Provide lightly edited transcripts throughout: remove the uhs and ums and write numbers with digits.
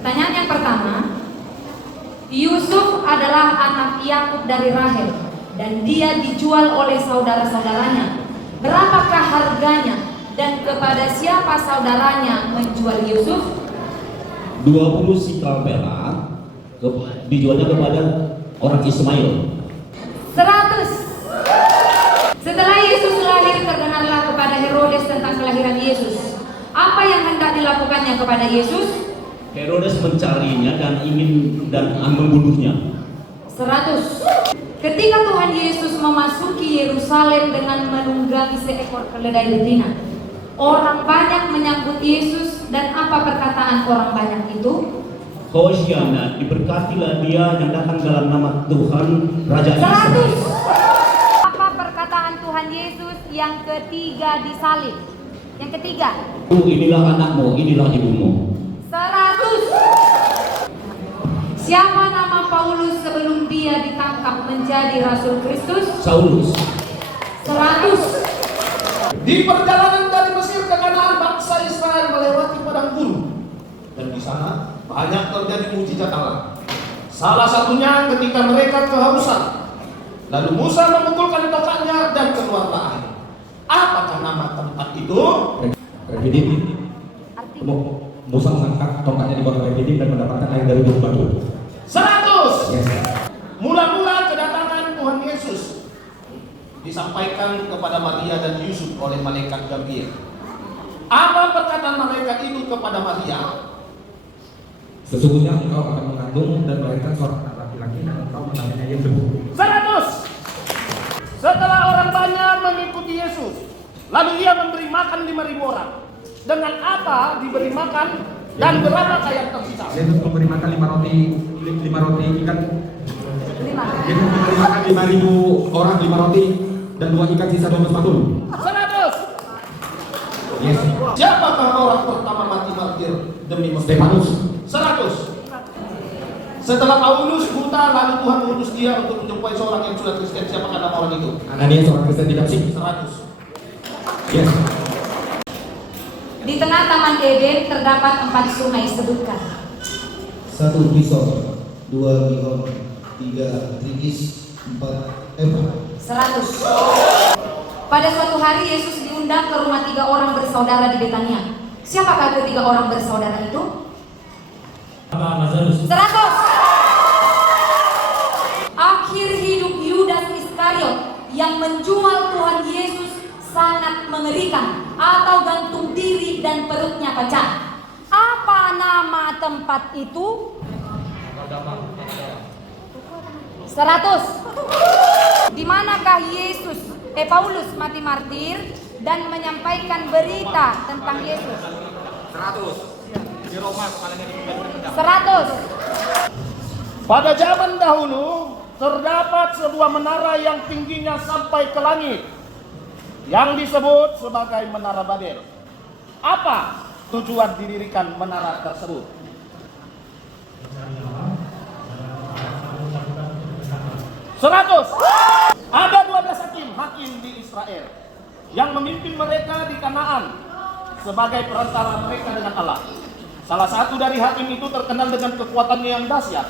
Pertanyaan yang pertama, Yusuf adalah anak Yakub dari Rahel dan dia dijual oleh saudara-saudaranya. Berapakah harganya dan kepada siapa saudaranya menjual Yusuf? 20 sikal perak dijualnya kepada orang Ismail. 100. Setelah Yesus lahir terdengarlah kepada Herodes tentang kelahiran Yesus. Apa yang hendak dilakukannya kepada Yesus? Herodes mencarinya dan ingin membunuhnya. 100. Ketika Tuhan Yesus memasuki Yerusalem dengan menunggangi seekor keledai betina, orang banyak menyambut Yesus, dan apa perkataan orang banyak itu? Hosiana, diberkatilah dia yang datang dalam nama Tuhan Raja Israel. 100. Apa perkataan Tuhan Yesus yang ketiga disalib? Yang ketiga, Inilah anakmu, inilah ibumu. 100. Siapa nama Paulus sebelum dia ditangkap menjadi Rasul Kristus? Saulus. 100. Di perjalanan dari Mesir ke Kanaan, bangsa Israel melewati padang gurun, dan di sana banyak terjadi mujizat Allah. Salah satunya ketika mereka kehausan, lalu Musa memukulkan tongkatnya dan keluarlah air. Apakah nama tempat itu? Refidim. Musa mengangkat tongkatnya di kota Refidim dan mendapatkan air dari lubang batu. 100. Yes. Mula-mula kedatangan Tuhan Yesus disampaikan kepada Maria dan Yusuf oleh malaikat Gabriel. Apa perkataan malaikat itu kepada Maria? Sesungguhnya engkau akan mengandung dan melahirkan seorang anak laki-laki dan engkau menamainya Yesus. 100. Setelah orang banyak mengikuti Yesus, lalu ia memberi makan 5.000 orang. Dengan apa diberi makan dan berapa yang tersisa? Yesus memberi makan 5 roti ikan. 5. Yesus memberi makan 5.000 orang 5 roti dan 2 ikan sisa 12 patul. 100. Yes. Siapakah orang pertama mati martir demi Mesir? Stefanus. 100. Setelah Paulus buta, lalu Tuhan mengutus dia untuk menjumpai seorang yang sudah Kristen. Siapakah nama orang itu? Ananias seorang Kristen tidak sih. 100. Yes. Di tengah Taman Eden terdapat 4 sungai, sebutkan. 1 Pison, 2 Gihon, 3 Tigris, 4 Efrat. 100. Pada suatu hari Yesus diundang ke rumah 3 orang bersaudara di Betania. Siapakah ketiga orang bersaudara itu? 100. Akhir hidup Yudas Iskariot yang menjual Tuhan Yesus sangat mengerikan, atau gantung diri dan perutnya pecah. Apa nama tempat itu? 100. Di manakah Paulus mati martir dan menyampaikan berita tentang Yesus? 100. Di Roma kepalanya dipegangkan. 100. Pada zaman dahulu terdapat sebuah menara yang tingginya sampai ke langit, yang disebut sebagai Menara Babel. Apa tujuan didirikan menara tersebut? 100. Ada 12 hakim di Israel yang memimpin mereka di Kanaan sebagai perantara mereka dengan Allah. Salah satu dari hakim itu terkenal dengan kekuatannya yang dahsyat.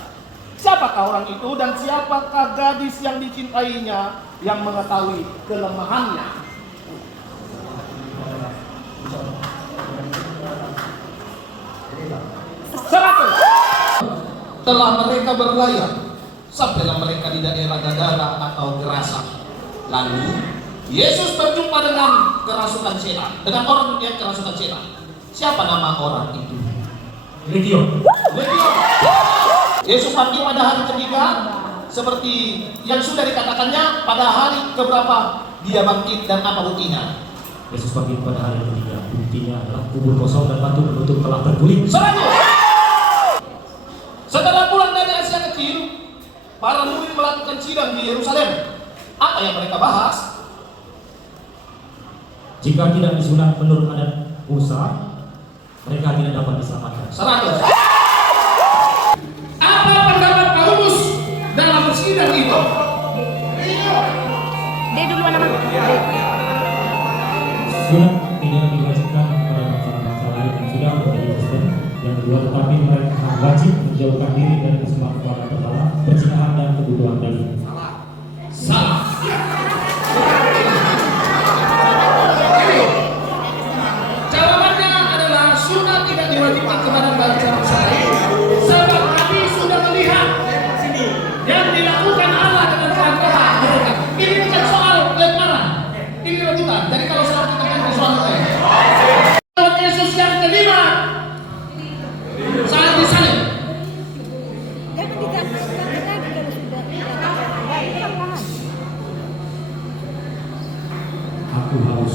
Siapakah orang itu dan siapakah gadis yang dicintainya yang mengetahui kelemahannya? 100. Telah mereka berlayar, sampailah mereka di daerah Gadara atau Gerasa. Lalu Yesus berjumpa dengan kerasukan setan, dengan orang yang kerasukan setan. Siapa nama orang itu? Legion. Yesus bangkit pada hari ketiga, seperti yang sudah dikatakannya. Pada hari keberapa dia bangkit dan apa buktinya? Yesus bangkit pada hari ketiga. Buktinya adalah kubur kosong dan batu penutup telah berguling. 100. Setelah pulang dari Asia Kecil, para murid melakukan sidang di Yerusalem. Apa yang mereka bahas? Jika tidak disunat menurut adat Musa, mereka tidak dapat diselamatkan. 100. Apa pendapat Paulus dalam sidang itu? Dia duluan nama. Sunat tidak diwajibkan kepada bangsa-bangsa lain yang sudah menjadi Kristen. Yang kedua, tetapi mereka wajib menjauhkan diri dari persembahan kepada berhala, perzinahan dan kebutuhan daging. Salah. Jawabannya adalah sunnah tidak diwajibkan kepada bangsa lain. Sebab Nabi sudah melihat yang dilakukan Allah dengan kehancuran mereka. Ini bukan soal lemparan, ini rebutan. Jadi kalau soal kita kan soal lain. Yesus yang kelima saat disalib. Jangan dijelaskan lagi kalau sudah dikatakan. Pelan-pelan. Aku harus